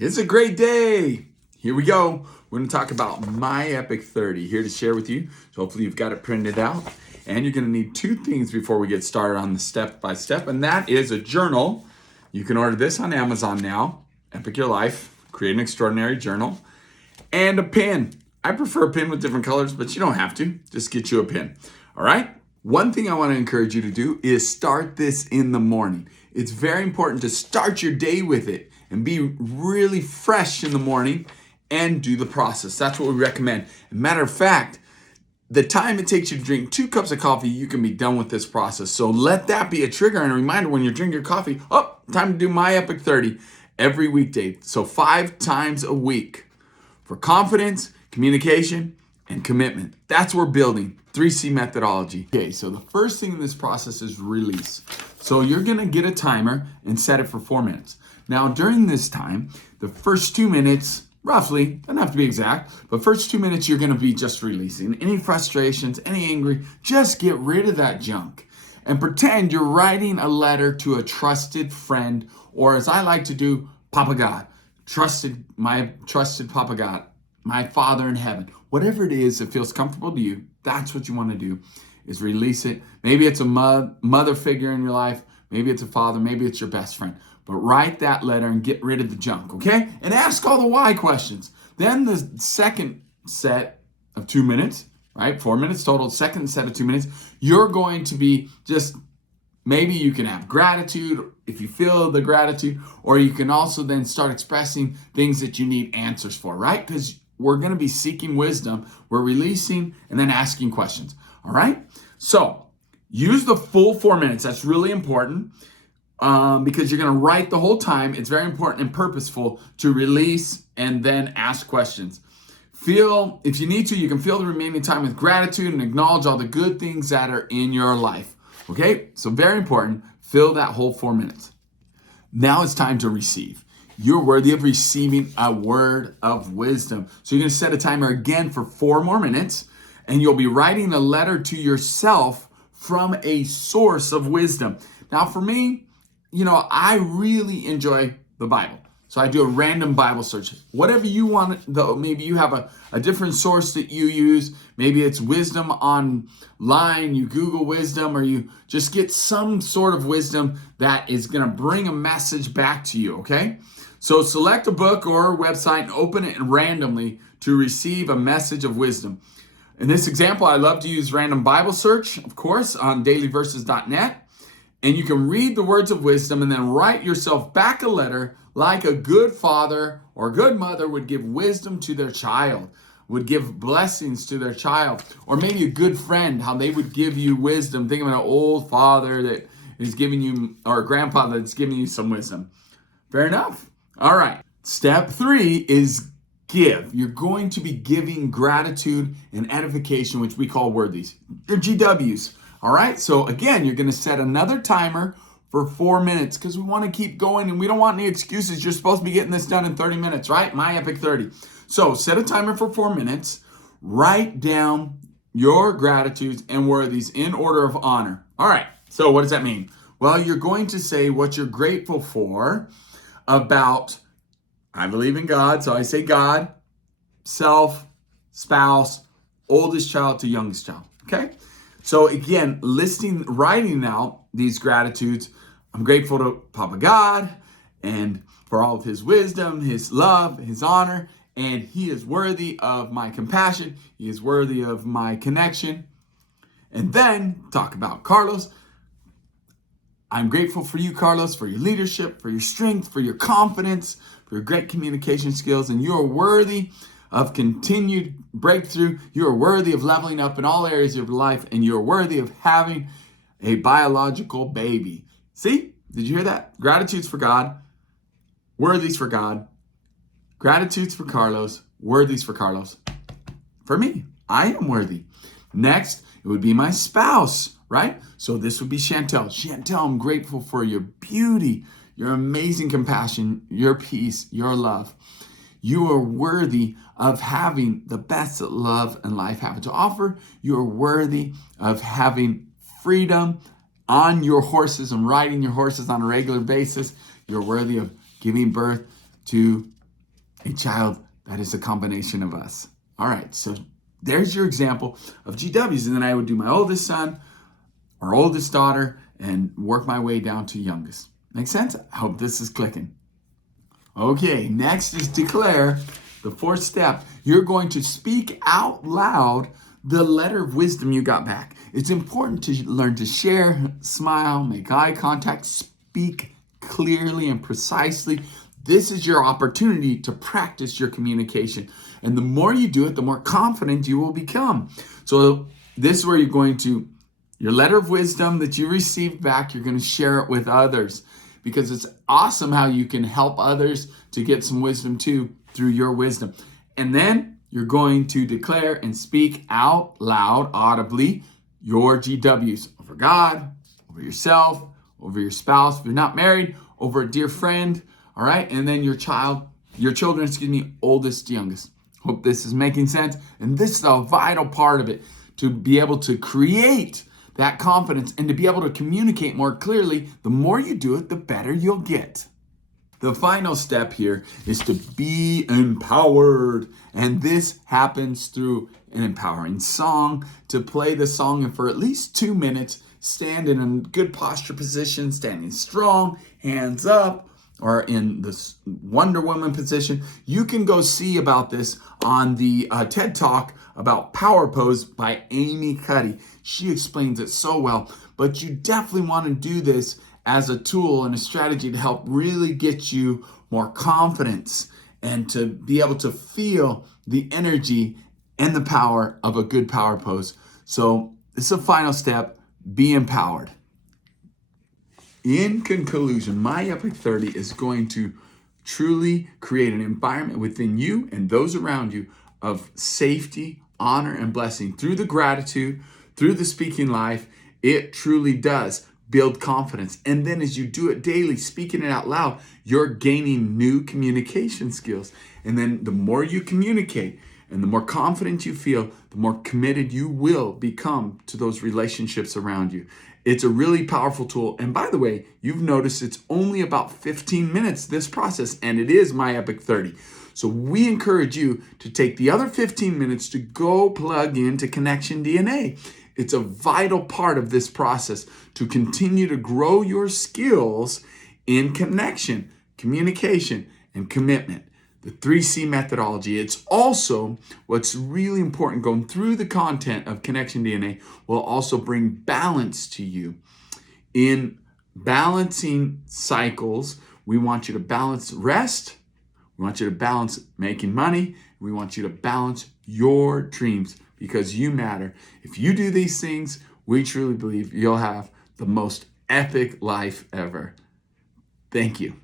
It's a great day. Here we go. We're going to talk about MyEpic30 here to share with you. So hopefully you've got it printed out. And you're going to need two things before we get started on the step-by-step. And that is a journal. You can order this on Amazon now. Epic Your Life. Create an extraordinary journal. And a pen. I prefer a pen with different colors, but you don't have to. Just get you a pen. All right? One thing I want to encourage you to do is start this in the morning. It's very important to start your day with it and be really fresh in the morning and do the process. That's what we recommend. Matter of fact, the time it takes you to drink 2 cups of coffee, you can be done with this process. So let that be a trigger and a reminder when you're drinking your coffee. Oh, time to do MyEpic30 every weekday. So 5 times a week for confidence, communication, and commitment. That's what we're building. 3C methodology. Okay, so the first thing in this process is release. So you're gonna get a timer and set it for 4 minutes. Now during this time, the first 2 minutes, roughly, doesn't have to be exact, but first 2 minutes you're gonna be just releasing any frustrations, any angry, just get rid of that junk. And pretend you're writing a letter to a trusted friend, or as I like to do, Papa God. My trusted Papa God, my Father in heaven. Whatever it is that feels comfortable to you, that's what you want to do, is release it. Maybe it's a mother figure in your life. Maybe it's a father. Maybe it's your best friend. But write that letter and get rid of the junk, okay? And ask all the why questions. Then the second set of 2 minutes, right? 4 minutes total, second set of 2 minutes, you're going to be just, maybe you can have gratitude if you feel the gratitude, or you can also then start expressing things that you need answers for, right? Because we're going to be seeking wisdom. We're releasing and then asking questions. All right. So use the full 4 minutes. That's really important because you're going to write the whole time. It's very important and purposeful to release and then ask questions. If you need to, you can fill the remaining time with gratitude and acknowledge all the good things that are in your life. Okay. So very important. Fill that whole 4 minutes. Now it's time to receive. You're worthy of receiving a word of wisdom. So you're going to set a timer again for 4 more minutes, and you'll be writing a letter to yourself from a source of wisdom. Now, for me, I really enjoy the Bible. So I do a random Bible search. Whatever you want, though, maybe you have a different source that you use. Maybe it's wisdom online. You Google wisdom, or you just get some sort of wisdom that is going to bring a message back to you, okay? So select a book or a website and open it randomly to receive a message of wisdom. In this example, I love to use random Bible search, of course, on dailyverses.net. And you can read the words of wisdom and then write yourself back a letter like a good father or good mother would give wisdom to their child, would give blessings to their child. Or maybe a good friend, how they would give you wisdom. Think of an old father that is giving you, or a grandfather that's giving you some wisdom. Fair enough? All right. Step 3 is give. You're going to be giving gratitude and edification, which we call worthies. They're GWs. All right. So again, you're going to set another timer for 4 minutes because we want to keep going and we don't want any excuses. You're supposed to be getting this done in 30 minutes, right? MyEpic30. So set a timer for 4 minutes. Write down your gratitudes and worthies in order of honor. All right. So what does that mean? Well, you're going to say what you're grateful for about, I believe in God, so I say God, self, spouse, oldest child to youngest child, okay? So again, writing out these gratitudes. I'm grateful to Papa God and for all of his wisdom, his love, his honor, and he is worthy of my compassion. He is worthy of my connection. And then talk about Carlos. I'm grateful for you, Carlos, for your leadership, for your strength, for your confidence, for your great communication skills, and you are worthy of continued breakthrough. You are worthy of leveling up in all areas of your life, and you're worthy of having a biological baby. See? Did you hear that? Gratitudes for God, worthies for God, gratitudes for Carlos, worthies for Carlos. For me, I am worthy. Next, it would be my spouse, right? So this would be Chantel. Chantel, I'm grateful for your beauty, your amazing compassion, your peace, your love. You are worthy of having the best that love and life have to offer. You are worthy of having freedom on your horses and riding your horses on a regular basis. You're worthy of giving birth to a child that is a combination of us. All right, so there's your example of GWs. And then I would do my oldest son or oldest daughter and work my way down to youngest. Make sense? I hope this is clicking. Okay, next is declare. The fourth step, you're going to speak out loud the letter of wisdom you got back. It's important to learn to share, smile, make eye contact, speak clearly and precisely. This is your opportunity to practice your communication. And the more you do it, the more confident you will become. So this is where you're going to, your letter of wisdom that you received back, you're going to share it with others, because it's awesome how you can help others to get some wisdom too through your wisdom. And then you're going to declare and speak out loud, audibly, your GWs over God, over yourself, over your spouse, if you're not married, over a dear friend, all right? And then your children, oldest to youngest. Hope this is making sense. And this is a vital part of it, to be able to create that confidence and to be able to communicate more clearly. The more you do it, the better you'll get. The final step here is to be empowered. And this happens through an empowering song, to play the song and for at least 2 minutes, stand in a good posture position, standing strong, hands up, or in this Wonder Woman position. You can go see about this on the TED Talk about Power Pose by Amy Cuddy. She explains it so well, but you definitely want to do this as a tool and a strategy to help really get you more confidence and to be able to feel the energy and the power of a good power pose. So this is a final step, be empowered. In conclusion, MyEpic30 is going to truly create an environment within you and those around you of safety, honor, and blessing through the gratitude, through the speaking life. It truly does build confidence. And then as you do it daily, speaking it out loud, you're gaining new communication skills. And then the more you communicate and the more confident you feel, the more committed you will become to those relationships around you. It's a really powerful tool. And by the way, you've noticed it's only about 15 minutes, this process, and it is MyEpic30. So we encourage you to take the other 15 minutes to go plug into Connection DNA. It's a vital part of this process to continue to grow your skills in connection, communication, and commitment. The 3C methodology. It's also what's really important going through the content of Connection DNA will also bring balance to you. In balancing cycles, we want you to balance rest. We want you to balance making money. We want you to balance your dreams because you matter. If you do these things, we truly believe you'll have the most epic life ever. Thank you.